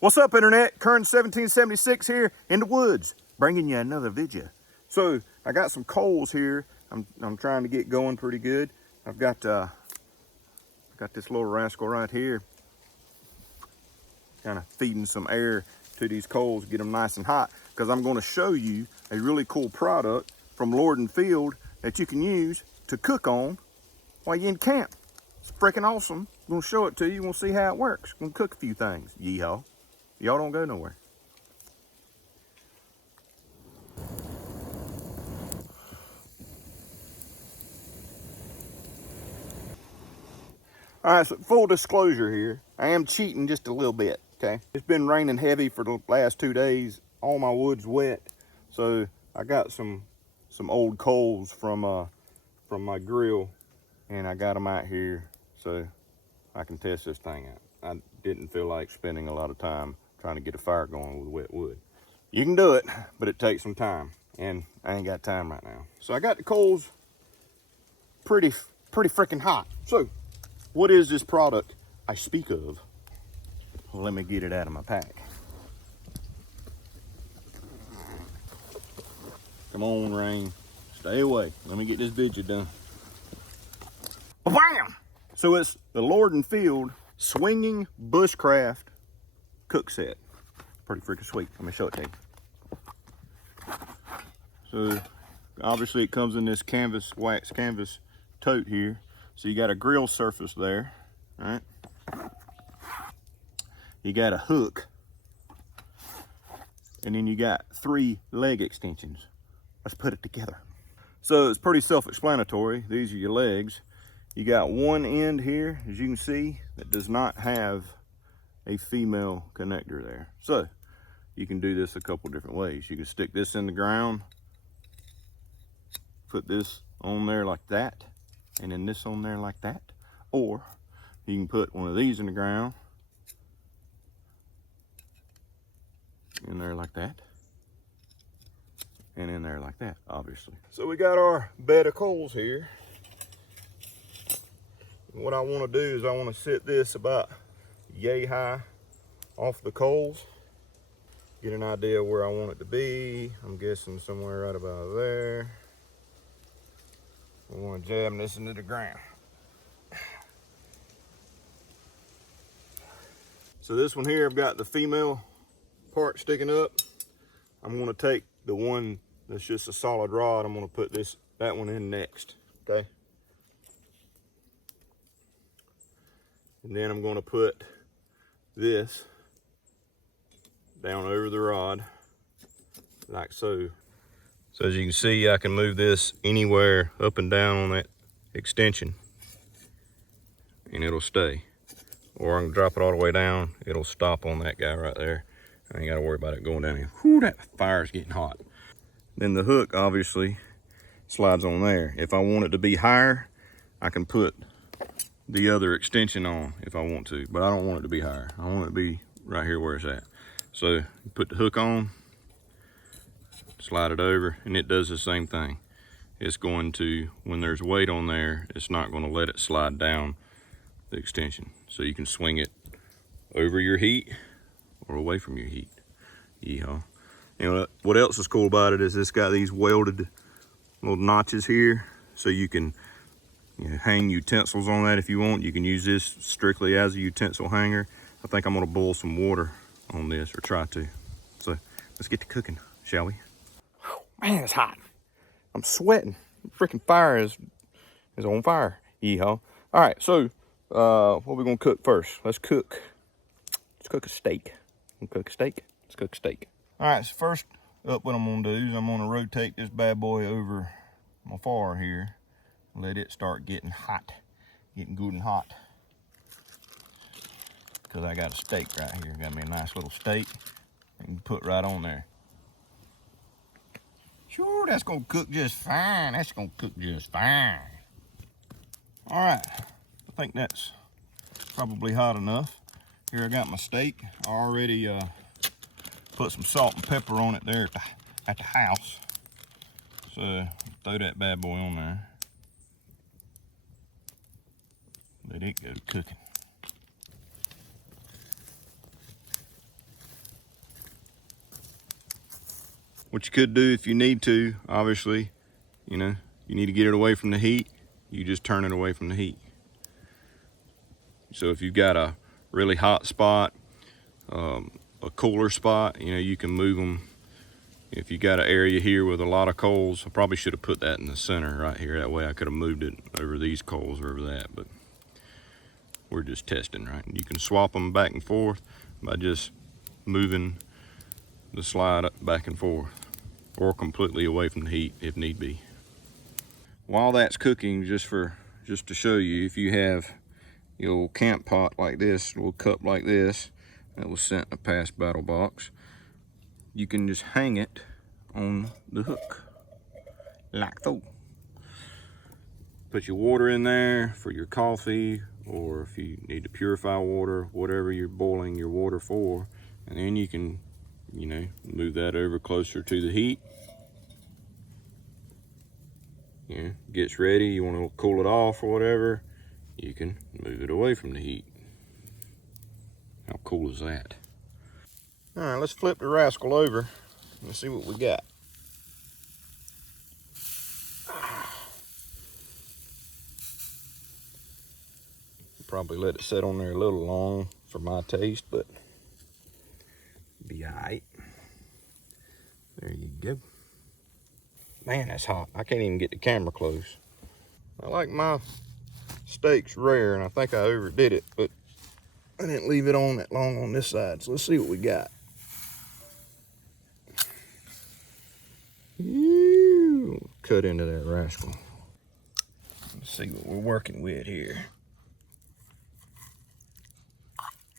What's up, Internet? Kern 1776 here in the woods, bringing you another video. So I got some coals here. I'm trying to get going pretty good. I've got this little rascal right here, kind of feeding some air to these coals, get them nice and hot, because I'm going to show you a really cool product from Lord and Field that you can use to cook on while you're in camp. It's freaking awesome. I'm going to show it to you. We'll see how it works. I'm going to cook a few things. Yeehaw. Y'all don't go nowhere. All right, so full disclosure here, I am cheating just a little bit, okay? It's been raining heavy for the last 2 days. All my wood's wet, so I got some old coals from my grill, and I got them out here so I can test this thing out. I didn't feel like spending a lot of time trying to get a fire going with wet wood. You can do it, but it takes some time, and I ain't got time right now. So I got the coals pretty freaking hot. So what is this product I speak of? Well, let me get it out of my pack. Come on, rain. Stay away. Let me get this video done. Bam! So it's the Lord and Field Swinging Bushcraft Cook Set. Pretty freaking sweet. Let me show it to you. So obviously it comes in this wax canvas tote here. So you got a grill surface there, right? You got a hook, and then you got 3 leg extensions. Let's put it together. So it's pretty self-explanatory. These are your legs. You got one end here, as you can see, that does not have a female connector there. So you can do this a couple different ways. You can stick this in the ground, put this on there like that, and then this on there like that. Or you can put one of these in the ground, in there like that, and in there like that, obviously. So we got our bed of coals here. What I want to do is I want to sit this about yay high off the coals, get an idea where I want it to be. I'm guessing somewhere right about there. We want to jam this into the ground. So this one here, I've got the female part sticking up. I'm going to take the one that's just a solid rod. I'm going to put that one in next, okay? And then I'm going to put this down over the rod, like so. So as you can see, I can move this anywhere up and down on that extension, and it'll stay. Or I can drop it all the way down. It'll stop on that guy right there. I ain't got to worry about it going down here. Whew, that fire's getting hot. Then the hook obviously slides on there. If I want it to be higher, I can put the other extension on if I want to, but I don't want it to be higher. I want it to be right here where it's at. So you put the hook on, slide it over, and it does the same thing. It's going to, when there's weight on there, it's not going to let it slide down the extension. So you can swing it over your heat or away from your heat. Yeehaw. And what else is cool about it is it's got these welded little notches here, so you can hang utensils on that if you want. You can use this strictly as a utensil hanger. I think I'm gonna boil some water on this, or try to. So let's get to cooking, shall we? Man, it's hot. I'm sweating. Freaking fire is on fire. Yeehaw. All right, so what are we gonna cook first? Let's cook a steak. Let's cook a steak. All right, so first up, what I'm gonna do is I'm gonna rotate this bad boy over my fire here. Let it start getting hot, getting good and hot. Because I got a steak right here. Got me a nice little steak I can put right on there. Sure, that's gonna cook just fine. That's gonna cook just fine. All right, I think that's probably hot enough. Here I got my steak. I already put some salt and pepper on it there at the house. So throw that bad boy on there. Let it go cooking. What you could do if you need to, obviously, you know, you need to get it away from the heat, you just turn it away from the heat. So if you've got a really hot spot, a cooler spot, you know, you can move them. If you got an area here with a lot of coals, I probably should have put that in the center right here. That way I could have moved it over these coals or over that, but we're just testing, right? You can swap them back and forth by just moving the slide back and forth, or completely away from the heat if need be. While that's cooking, just to show you, if you have your old camp pot like this, a little cup like this, that was sent in a past battle box, you can just hang it on the hook, like so. Put your water in there for your coffee, or if you need to purify water, whatever you're boiling your water for, and then you can, you know, move that over closer to the heat. You know, gets ready, you want to cool it off or whatever, you can move it away from the heat. How cool is that? All right, let's flip the rascal over and see what we got. Probably let it sit on there a little long for my taste, but be all right. There you go. Man, that's hot. I can't even get the camera close. I like my steaks rare, and I think I overdid it, but I didn't leave it on that long on this side. So let's see what we got. Ooh, cut into that rascal. Let's see what we're working with here.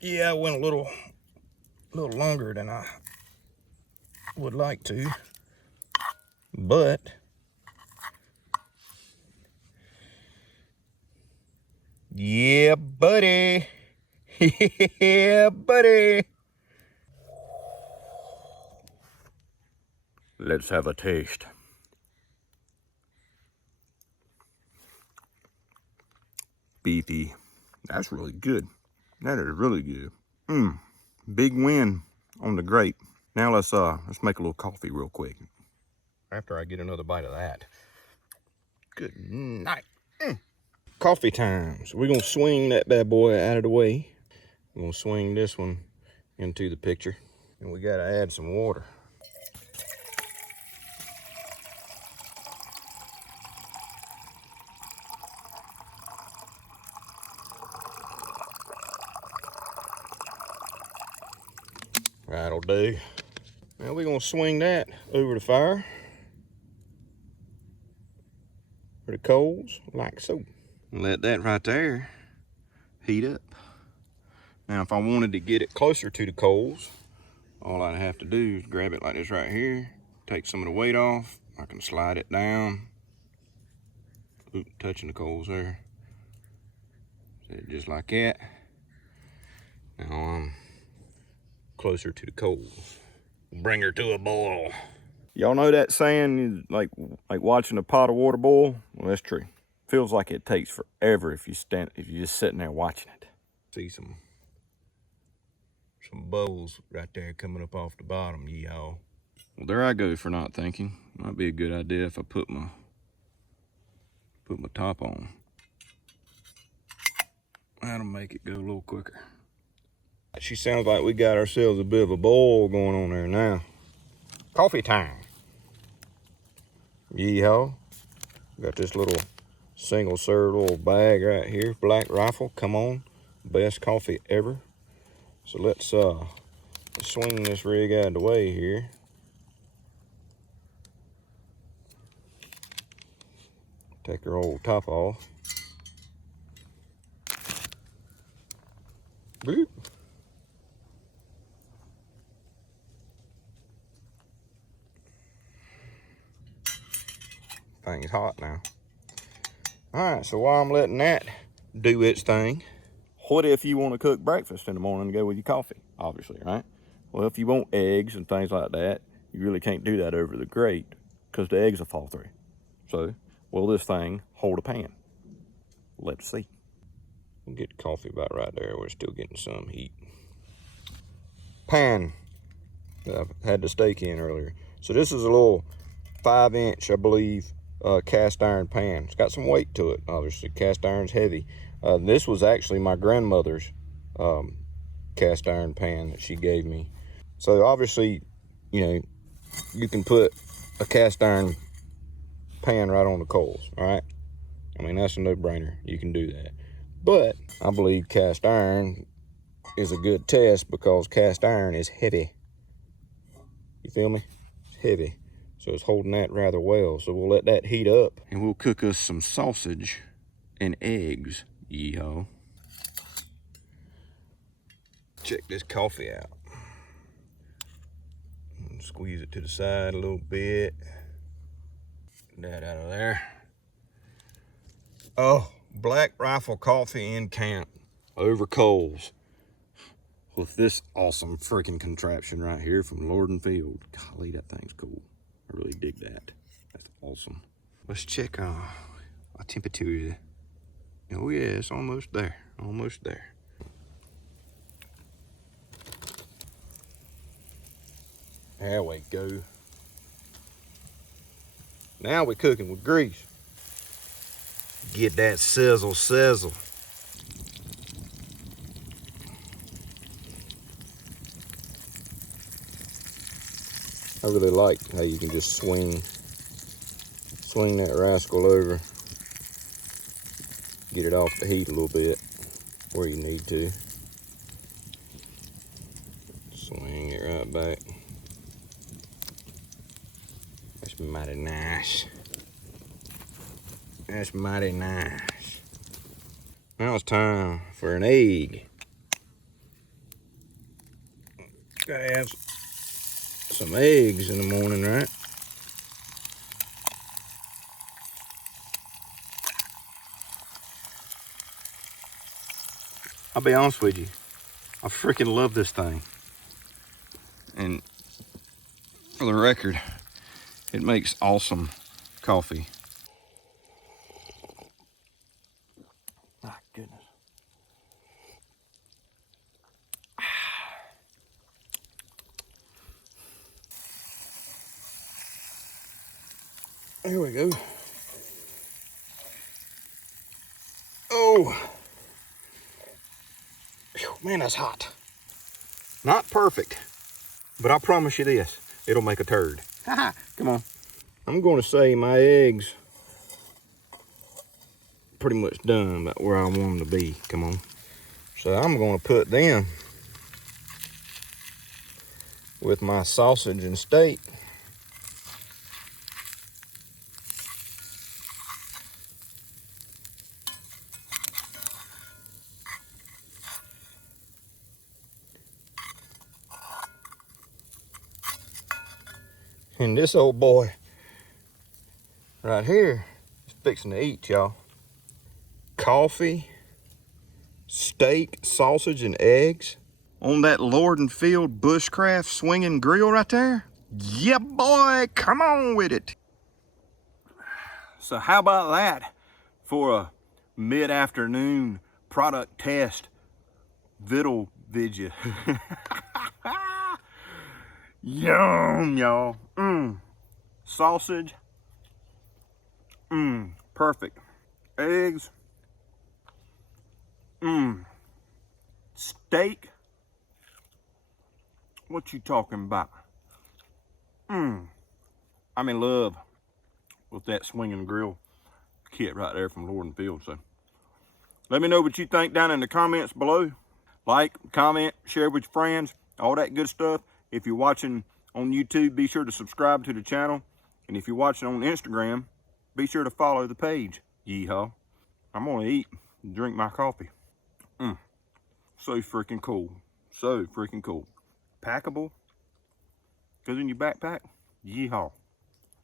Yeah, I went a little longer than I would like to, but yeah, buddy. Yeah, buddy. Let's have a taste. Beefy. That's really good. That is really good. Big win on the grape. Now let's make a little coffee real quick. After I get another bite of that. Good night. Coffee time. So we're gonna swing that bad boy out of the way. We're gonna swing this one into the picture. And we gotta add some water. That'll do. Now we're gonna swing that over the fire, or the coals, like so. Let that right there heat up. Now if I wanted to get it closer to the coals, all I'd have to do is grab it like this right here, take some of the weight off, I can slide it down. Oop, touching the coals there. Just like that. Now I'm closer to the coals. Bring her to a boil. Y'all know that saying, like watching a pot of water boil? Well, that's true. Feels like it takes forever if you're just sitting there watching it. See some bubbles right there coming up off the bottom, y'all. Well, there I go for not thinking. Might be a good idea if I put my top on. That'll make it go a little quicker. She sounds like we got ourselves a bit of a boil going on there now. Coffee time. Yeehaw. Got this little single serve little bag right here. Black Rifle, come on. Best coffee ever. So let's swing this rig out of the way here. Take her old top off. Boop. Thing's hot now. All right, so while I'm letting that do its thing, what if you want to cook breakfast in the morning to go with your coffee? Obviously, right? Well, if you want eggs and things like that, you really can't do that over the grate because the eggs will fall through. So, will this thing hold a pan? Let's see. We'll get the coffee about right there. We're still getting some heat. Pan that I had the steak in earlier. So this is a little 5-inch, I believe, cast iron pan. It's got some weight to it, obviously. Cast iron's heavy. This was actually my grandmother's cast iron pan that she gave me. So obviously, you know, you can put a cast iron pan right on the coals, all right? I mean, that's a no-brainer. You can do that. But I believe cast iron is a good test because cast iron is heavy. You feel me? It's heavy. So it's holding that rather well. So we'll let that heat up and we'll cook us some sausage and eggs. Yeehaw. Check this coffee out. Squeeze it to the side a little bit. Get that out of there. Oh, Black Rifle coffee in camp over coals with this awesome freaking contraption right here from Lord and Field. Golly, that thing's cool. I really dig that. That's awesome. Let's check our temperature. Oh yeah, it's almost there. Almost there. There we go. Now we're cooking with grease. Get that sizzle sizzle. I really like how you can just swing that rascal over. Get it off the heat a little bit where you need to. Swing it right back. That's mighty nice. That's mighty nice. Now it's time for an egg. Gotta have some eggs in the morning, right? I'll be honest with you, I freaking love this thing. And for the record, it makes awesome coffee. My goodness. There we go. Oh, man, that's hot. Not perfect, but I promise you this, it'll make a turd. Come on. I'm going to say my eggs pretty much done about where I want them to be. Come on. So I'm going to put them with my sausage and steak. And this old boy right here is fixing to eat, y'all. Coffee, steak, sausage, and eggs on that Lord and Field Bushcraft Swinging Grill right there. Yeah, boy, come on with it. So how about that for a mid-afternoon product test vidya? Yum, y'all. Sausage. Perfect. Eggs. Steak. What you talking about? I'm in love with that swinging grill kit right there from Lord and Field. So let me know what you think down in the comments below. Like, comment, share with your friends, all that good stuff. If you're watching on YouTube, be sure to subscribe to the channel. And if you're watching on Instagram, be sure to follow the page. Yeehaw. I'm gonna eat and drink my coffee. So freaking cool. So freaking cool. Packable. Goes in your backpack. Yeehaw.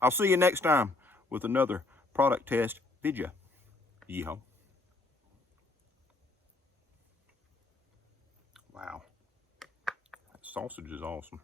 I'll see you next time with another product test video. Yeehaw. Wow. That sausage is awesome.